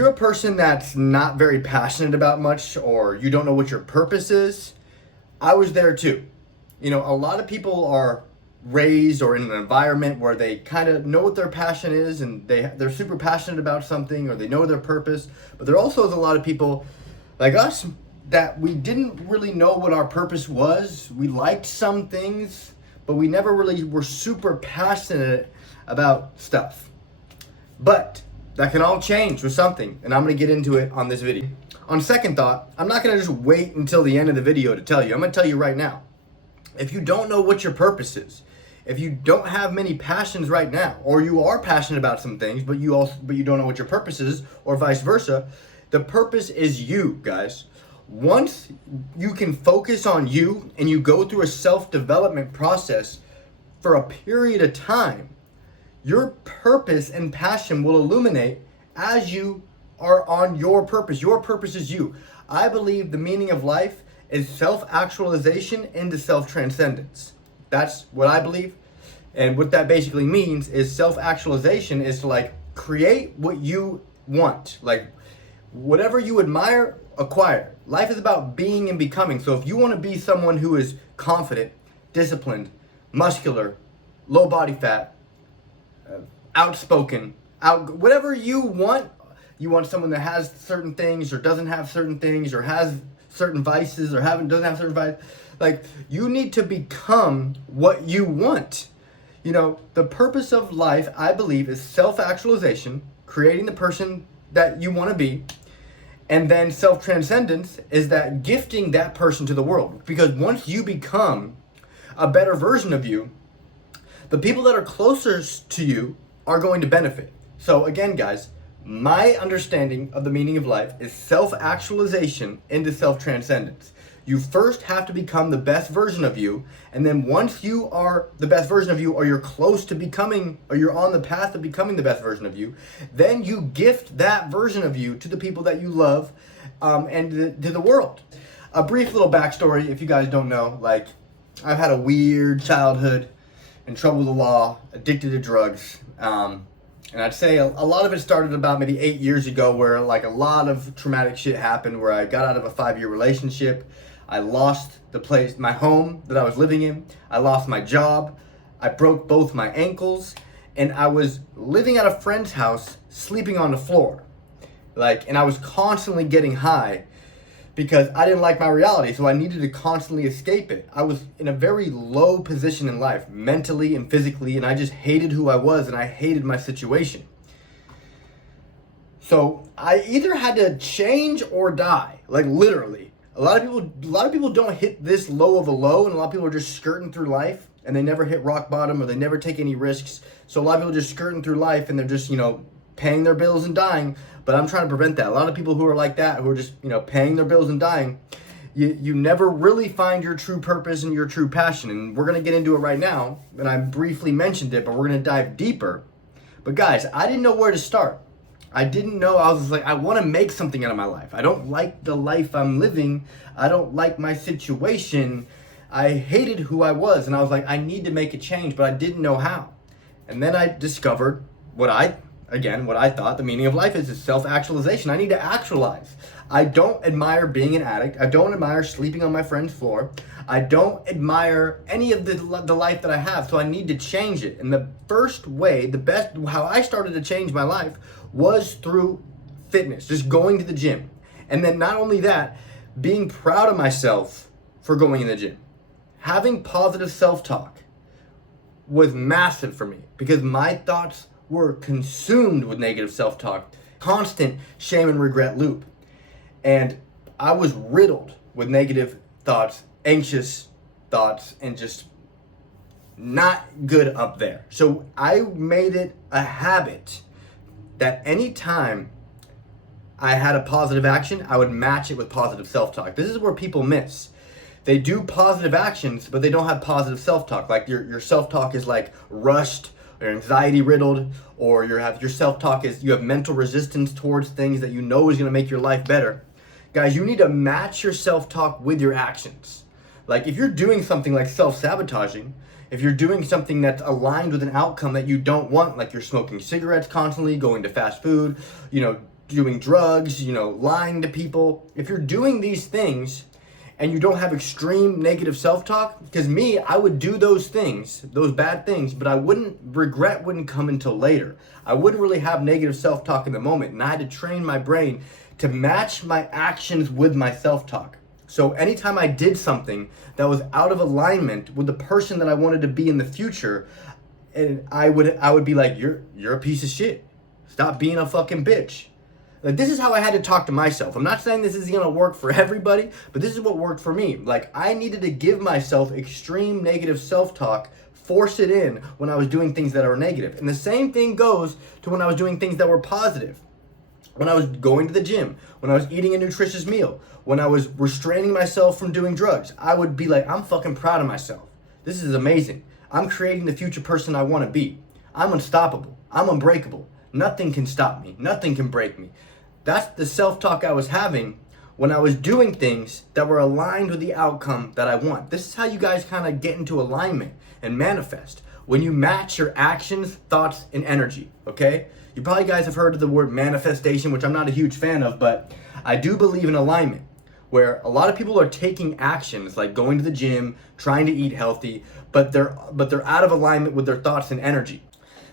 You're a person that's not very passionate about much, or you don't know what your purpose is. I was there too. A lot of people are raised or in an environment where they kind of know what their passion is, and they're super passionate about something, or they know their purpose. But there also is a lot of people like us that we didn't really know what our purpose was. We liked some things, but we never really were super passionate about stuff. But that can all change with something, and I'm going to get into it on this video. On second thought, I'm not going to just wait until the end of the video to tell you. I'm going to tell you right now. If you don't know what your purpose is, if you don't have many passions right now, or you are passionate about some things, but you don't know what your purpose is, or vice versa, the purpose is you, guys. Once you can focus on you and you go through a self-development process for a period of time, your purpose and passion will illuminate as you are on your purpose. Your purpose is you. I believe the meaning of life is self-actualization into self-transcendence. That's what I believe. And what that basically means is self-actualization is to like create what you want. Like whatever you admire, acquire. Life is about being and becoming. So if you want to be someone who is confident, disciplined, muscular, low body fat, outspoken, whatever you want someone that has certain things or doesn't have certain things or has certain vices or doesn't have certain vices. Like, you need to become what you want. The purpose of life, I believe, is self-actualization, creating the person that you want to be. And then self-transcendence is that gifting that person to the world. Because once you become a better version of you, the people that are closest to you are going to benefit. So again, guys, my understanding of the meaning of life is self-actualization into self-transcendence. You first have to become the best version of you, and then once you are the best version of you, or you're close to becoming, or you're on the path of becoming the best version of you, then you gift that version of you to the people that you love, and to the world. A brief little backstory, if you guys don't know, like, I've had a weird childhood, in trouble with the law, addicted to drugs, and I'd say a lot of it started about maybe 8 years ago, where like a lot of traumatic shit happened, where I got out of a 5-year relationship. I lost my home that I was living in. I lost my job. I broke both my ankles, and I was living at a friend's house, sleeping on the floor. And I was constantly getting high because I didn't like my reality, so I needed to constantly escape it. I was in a very low position in life, mentally and physically, and I just hated who I was, and I hated my situation. So I either had to change or die, like literally. A lot of people don't hit this low of a low, and a lot of people are just skirting through life, and they never hit rock bottom, or they never take any risks. So a lot of people just skirting through life, and they're just, paying their bills and dying. But I'm trying to prevent that. A lot of people who are like that, who are just, paying their bills and dying, you never really find your true purpose and your true passion. And we're going to get into it right now. And I briefly mentioned it, but we're going to dive deeper. But guys, I didn't know where to start. I didn't know. I was like, I want to make something out of my life. I don't like the life I'm living. I don't like my situation. I hated who I was. And I was like, I need to make a change, but I didn't know how. And then I discovered what I thought the meaning of life is self-actualization. I need to actualize. I don't admire being an addict. I don't admire sleeping on my friend's floor. I don't admire any of the life that I have, so I need to change it. And the first way, how I started to change my life was through fitness, just going to the gym. And then not only that, being proud of myself for going in the gym. Having positive self-talk was massive for me, because my thoughts were consumed with negative self-talk, constant shame and regret loop. And I was riddled with negative thoughts, anxious thoughts, and just not good up there. So I made it a habit that anytime I had a positive action, I would match it with positive self-talk. This is where people miss. They do positive actions, but they don't have positive self-talk. Like your self-talk is like rushed, or anxiety riddled, or your self-talk is you have mental resistance towards things that you know is going to make your life better. Guys, you need to match your self-talk with your actions. Like if you're doing something like self-sabotaging, if you're doing something that's aligned with an outcome that you don't want, like you're smoking cigarettes constantly, going to fast food, doing drugs, lying to people, if you're doing these things and you don't have extreme negative self-talk, because me, I would do those things, those bad things, but regret wouldn't come until later. I wouldn't really have negative self-talk in the moment, and I had to train my brain to match my actions with my self-talk. So anytime I did something that was out of alignment with the person that I wanted to be in the future, and I would be like, you're a piece of shit. Stop being a fucking bitch. Like, this is how I had to talk to myself. I'm not saying this is gonna work for everybody, but this is what worked for me. Like, I needed to give myself extreme negative self-talk, force it in when I was doing things that are negative. And the same thing goes to when I was doing things that were positive. When I was going to the gym, when I was eating a nutritious meal, when I was restraining myself from doing drugs, I would be like, I'm fucking proud of myself. This is amazing. I'm creating the future person I want to be. I'm unstoppable. I'm unbreakable. Nothing can stop me. Nothing can break me. That's the self-talk I was having when I was doing things that were aligned with the outcome that I want. This is how you guys kind of get into alignment and manifest. When you match your actions, thoughts, and energy, okay? You probably guys have heard of the word manifestation, which I'm not a huge fan of, but I do believe in alignment, where a lot of people are taking actions like going to the gym, trying to eat healthy, but they're out of alignment with their thoughts and energy.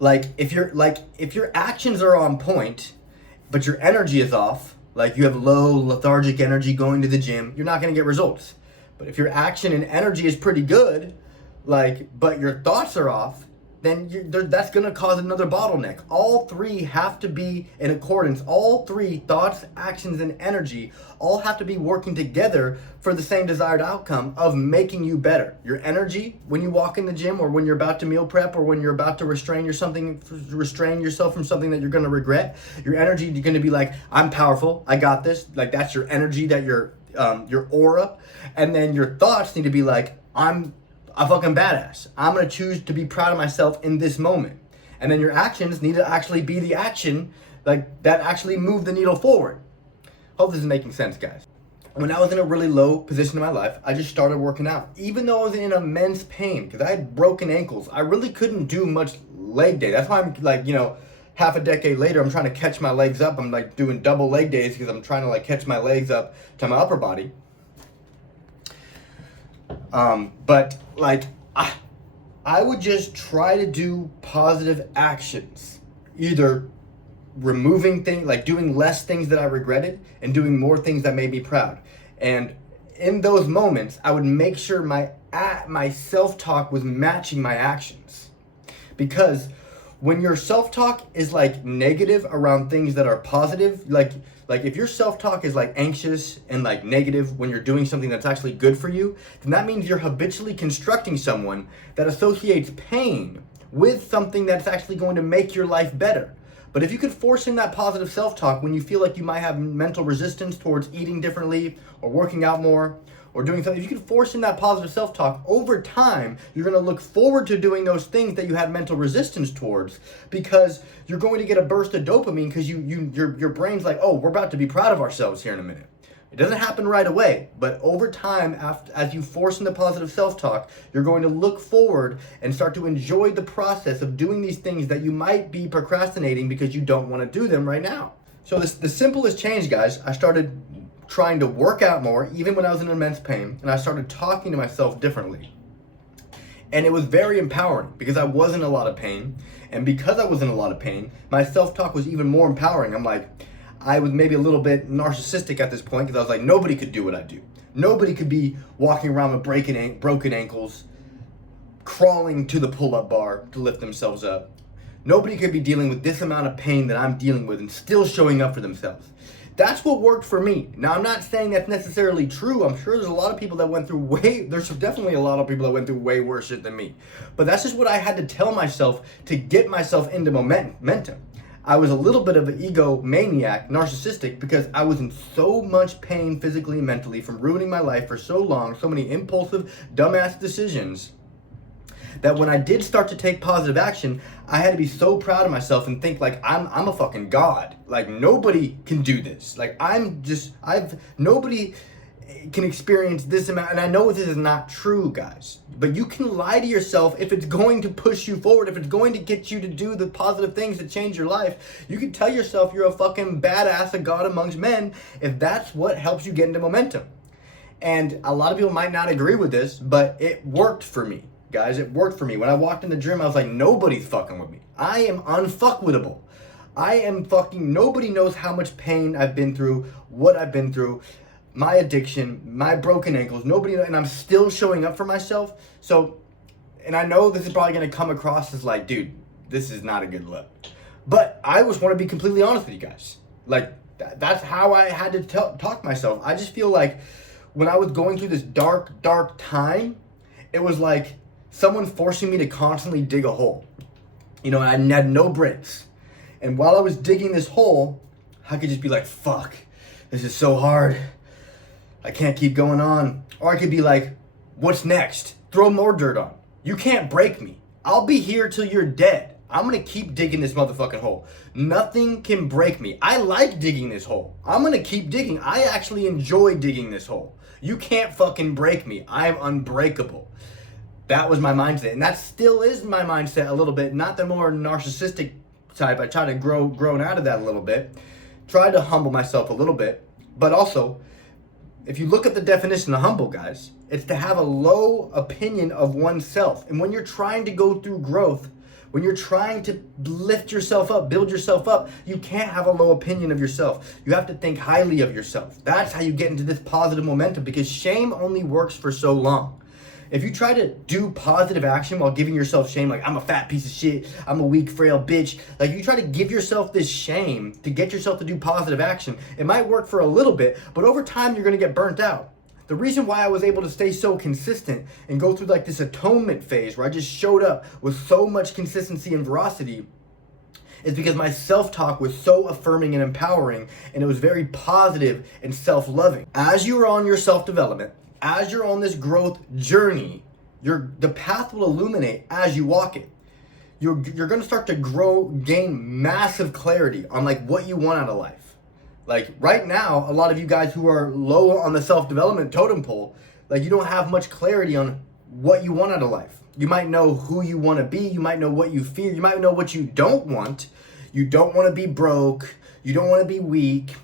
If your actions are on point, but your energy is off, like you have low lethargic energy going to the gym, you're not going to get results. But if your action and energy is pretty good, but your thoughts are off, then that's going to cause another bottleneck. All three have to be in accordance. All three, thoughts, actions, and energy, all have to be working together for the same desired outcome of making you better. Your energy, when you walk in the gym, or when you're about to meal prep, or when you're about to restrain yourself from something that you're going to regret, your energy is going to be like, I'm powerful, I got this. Like, that's your energy, that your aura. And then your thoughts need to be like, I'm a fucking badass. I'm going to choose to be proud of myself in this moment. And then your actions need to actually be the action that actually move the needle forward. Hope this is making sense, guys. When I was in a really low position in my life, I just started working out. Even though I was in immense pain, because I had broken ankles, I really couldn't do much leg day. That's why I'm half a decade later, I'm trying to catch my legs up. I'm doing double leg days because I'm trying to catch my legs up to my upper body. I would just try to do positive actions, either removing things, doing less things that I regretted and doing more things that made me proud. And in those moments, I would make sure my self-talk was matching my actions. Because when your self-talk is negative around things that are positive, if your self-talk is anxious and negative when you're doing something that's actually good for you, then that means you're habitually constructing someone that associates pain with something that's actually going to make your life better. But if you could force in that positive self-talk when you feel like you might have mental resistance towards eating differently or working out more or doing something, if you could force in that positive self-talk, over time, you're going to look forward to doing those things that you had mental resistance towards, because you're going to get a burst of dopamine because your brain's like, oh, we're about to be proud of ourselves here in a minute. It doesn't happen right away, but over time, as you force in the positive self-talk, you're going to look forward and start to enjoy the process of doing these things that you might be procrastinating because you don't want to do them right now. So the simplest change, guys, I started trying to work out more, even when I was in immense pain, and I started talking to myself differently. And it was very empowering because I was in a lot of pain, and because I was in a lot of pain, my self-talk was even more empowering. I was maybe a little bit narcissistic at this point because I was like, nobody could do what I do. Nobody could be walking around with broken ankles, crawling to the pull-up bar to lift themselves up. Nobody could be dealing with this amount of pain that I'm dealing with and still showing up for themselves. That's what worked for me. Now, I'm not saying that's necessarily true. I'm sure there's a lot of people that went through there's definitely a lot of people that went through way worse shit than me. But that's just what I had to tell myself to get myself into momentum. I was a little bit of an egomaniac, narcissistic, because I was in so much pain physically and mentally from ruining my life for so long, so many impulsive, dumbass decisions, that when I did start to take positive action, I had to be so proud of myself and think I'm a fucking god. Nobody can do this. Nobody can experience this amount. And I know this is not true, guys, but you can lie to yourself if it's going to push you forward, if it's going to get you to do the positive things that change your life. You can tell yourself you're a fucking badass, a god amongst men, if that's what helps you get into momentum. And a lot of people might not agree with this, but it worked for me, guys. It worked for me. When I walked in the gym, I was like, nobody's fucking with me. I am unfuckwittable. Nobody knows how much pain I've been through, what I've been through, my addiction, my broken ankles, and I'm still showing up for myself. So, and I know this is probably going to come across as like, dude, this is not a good look. But I just want to be completely honest with you guys. Like, that's how I had to talk myself. I just feel like when I was going through this dark time, it was like someone forcing me to constantly dig a hole. And I had no brakes. And while I was digging this hole, I could just be like, fuck, this is so hard. I can't keep going on. Or I could be like, what's next? Throw more dirt on. You can't break me. I'll be here till you're dead. I'm gonna keep digging this motherfucking hole. Nothing can break me. I like digging this hole. I'm gonna keep digging. I actually enjoy digging this hole. You can't fucking break me. I'm unbreakable. That was my mindset. And that still is my mindset a little bit. Not the more narcissistic type. I try to grown out of that a little bit. Try to humble myself a little bit. But also, if you look at the definition of humble, guys, it's to have a low opinion of oneself. And when you're trying to go through growth, when you're trying to lift yourself up, build yourself up, you can't have a low opinion of yourself. You have to think highly of yourself. That's how you get into this positive momentum, because shame only works for so long. If you try to do positive action while giving yourself shame, like I'm a fat piece of shit, I'm a weak, frail bitch, like you try to give yourself this shame to get yourself to do positive action, it might work for a little bit, but over time you're gonna get burnt out. The reason why I was able to stay so consistent and go through like this atonement phase where I just showed up with so much consistency and veracity is because my self-talk was so affirming and empowering, and it was very positive and self-loving. As you are on your self-development, as you're on this growth journey, the path will illuminate as you walk it. You're going to start to gain massive clarity on like what you want out of life. Like right now, a lot of you guys who are low on the self-development totem pole, like you don't have much clarity on what you want out of life. You might know who you want to be. You might know what you fear. You might know what you don't want. You don't want to be broke. You don't want to be weak.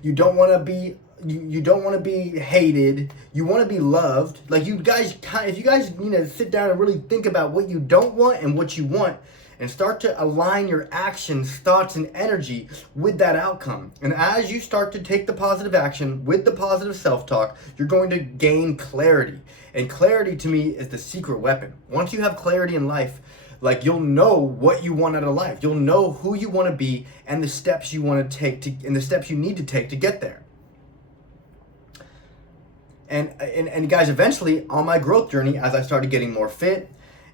You don't want to be You don't want to be hated. You want to be loved. Like if you guys sit down and really think about what you don't want and what you want, and start to align your actions, thoughts, and energy with that outcome. And as you start to take the positive action with the positive self-talk, you're going to gain clarity. And clarity to me is the secret weapon. Once you have clarity in life, like you'll know what you want out of life. You'll know who you want to be and the steps you want to take and the steps you need to take to get there. And guys, eventually on my growth journey, as I started getting more fit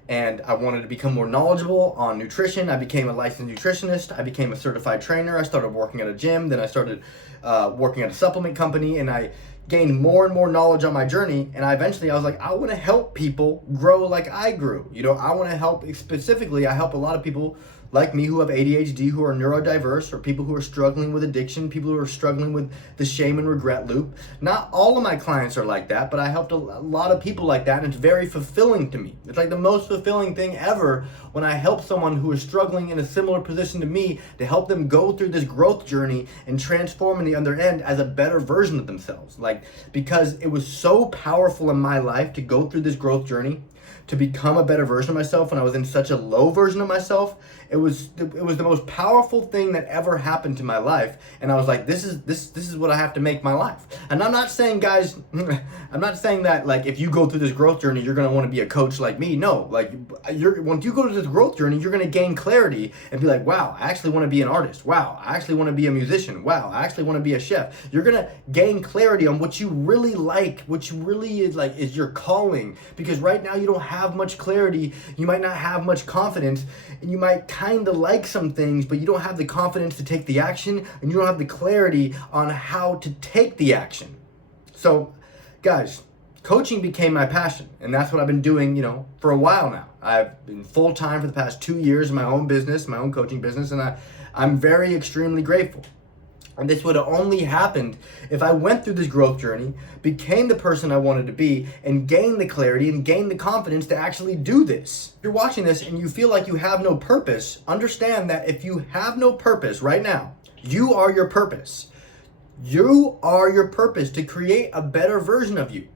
and I wanted to become more knowledgeable on nutrition, I became a licensed nutritionist. I became a certified trainer. I started working at a gym. Then I started working at a supplement company, and I gained more and more knowledge on my journey. And I was like, I want to help people grow like I grew. I want to help specifically. I help a lot of people like me who have ADHD, who are neurodiverse, or people who are struggling with addiction, people who are struggling with the shame and regret loop. Not all of my clients are like that, but I helped a lot of people like that, and it's very fulfilling to me. It's like the most fulfilling thing ever when I help someone who is struggling in a similar position to me, to help them go through this growth journey and transform in the other end as a better version of themselves. Like, because it was so powerful in my life to go through this growth journey, to become a better version of myself when I was in such a low version of myself. It was the most powerful thing that ever happened to my life. And I was like, this is what I have to make my life. And I'm not saying, guys, I'm not saying that like if you go through this growth journey, you're gonna want to be a coach like me. No, like once you go to this growth journey, you're gonna gain clarity and be like, wow, I actually want to be an artist. Wow, I actually want to be a musician. Wow, I actually want to be a chef. You're gonna gain clarity on what you really like, what you really is your calling. Because right now you don't have much clarity. You might not have much confidence, and you might kind of like some things, but you don't have the confidence to take the action, and you don't have the clarity on how to take the action. So, guys, coaching became my passion, and that's what I've been doing, for a while now. I've been full-time for the past 2 years in my own business, my own coaching business, and I'm very extremely grateful. And this would have only happened if I went through this growth journey, became the person I wanted to be, and gained the clarity and gained the confidence to actually do this. If you're watching this and you feel like you have no purpose, understand that if you have no purpose right now, you are your purpose. You are your purpose to create a better version of you.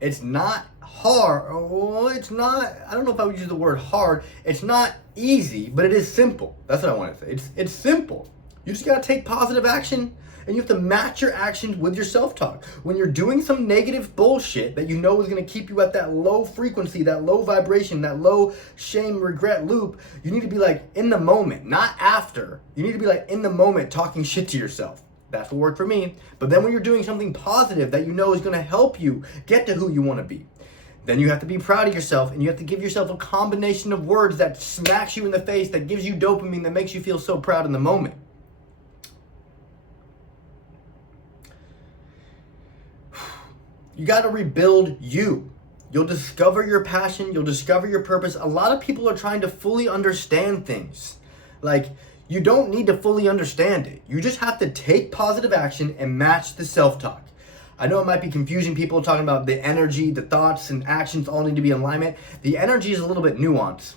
It's not hard. Well, it's not, I don't know if I would use the word hard. It's not easy, but it is simple. That's what I want to say. It's simple. You just got to take positive action, and you have to match your actions with your self-talk. When you're doing some negative bullshit that you know is going to keep you at that low frequency, that low vibration, that low shame, regret loop, you need to be like in the moment, not after. You need to be like in the moment talking shit to yourself. That's what worked for me. But then when you're doing something positive that you know is going to help you get to who you want to be, then you have to be proud of yourself, and you have to give yourself a combination of words that smacks you in the face, that gives you dopamine, that makes you feel so proud in the moment. You got to rebuild you. You'll discover your passion. You'll discover your purpose. A lot of people are trying to fully understand things. Like, you don't need to fully understand it. You just have to take positive action and match the self-talk. I know it might be confusing people talking about the energy, the thoughts and actions all need to be in alignment. The energy is a little bit nuanced,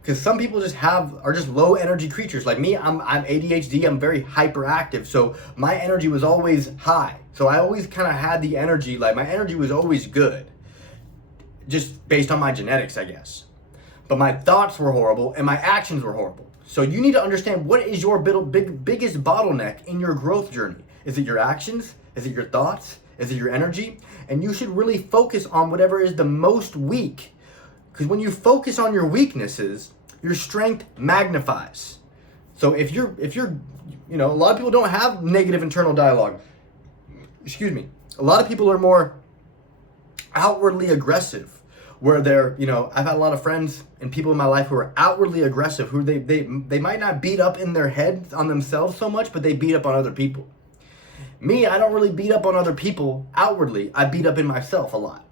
because some people are just low energy creatures. Like me, I'm ADHD, I'm very hyperactive. So my energy was always high. So I always kind of had the energy, like my energy was always good, just based on my genetics, I guess. But my thoughts were horrible and my actions were horrible. So you need to understand, what is your biggest bottleneck in your growth journey? Is it your actions? Is it your thoughts? Is it your energy? And you should really focus on whatever is the most weak. Because when you focus on your weaknesses, your strength magnifies. So if you're, a lot of people don't have negative internal dialogue. Excuse me. A lot of people are more outwardly aggressive, where they're, I've had a lot of friends and people in my life who are outwardly aggressive, who they might not beat up in their head on themselves so much, but they beat up on other people. Me, I don't really beat up on other people outwardly. I beat up in myself a lot.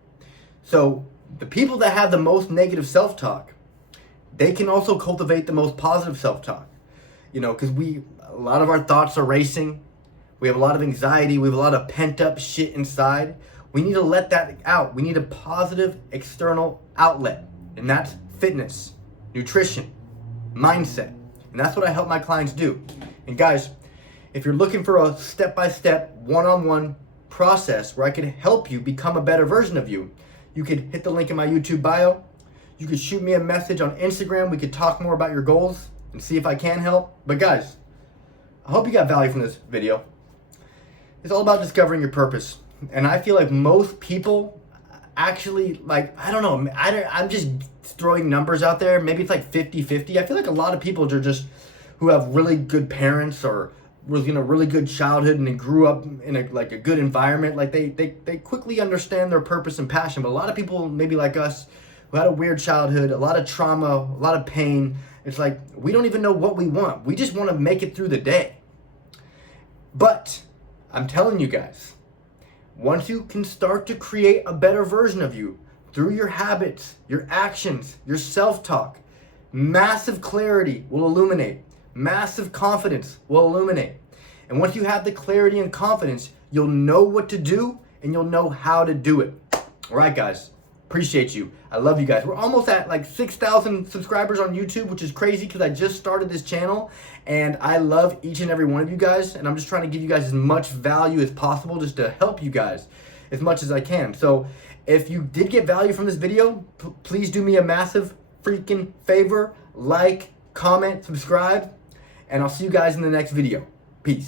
So the people that have the most negative self-talk, they can also cultivate the most positive self-talk. Because a lot of our thoughts are racing. We have a lot of anxiety. We have a lot of pent-up shit inside. We need to let that out. We need a positive external outlet. And that's fitness, nutrition, mindset. And that's what I help my clients do. And guys, if you're looking for a step-by-step, one-on-one process where I can help you become a better version of you, you could hit the link in my YouTube bio. You could shoot me a message on Instagram. We could talk more about your goals and see if I can help. But guys, I hope you got value from this video. It's all about discovering your purpose. And I feel like most people actually, I don't know, I'm just throwing numbers out there. Maybe it's like 50-50. I feel like a lot of people are just, who have really good parents or was in a really good childhood and they grew up in a good environment, they quickly understand their purpose and passion. But a lot of people, maybe like us, who had a weird childhood, a lot of trauma, a lot of pain, it's like we don't even know what we want. We just want to make it through the day. But I'm telling you guys, once you can start to create a better version of you through your habits, your actions, your self-talk, massive clarity will illuminate. Massive confidence will illuminate. And once you have the clarity and confidence, you'll know what to do and you'll know how to do it. All right, guys. Appreciate you. I love you guys. We're almost at 6,000 subscribers on YouTube, which is crazy because I just started this channel and I love each and every one of you guys. And I'm just trying to give you guys as much value as possible just to help you guys as much as I can. So if you did get value from this video, please do me a massive freaking favor. Like, comment, subscribe. And I'll see you guys in the next video. Peace.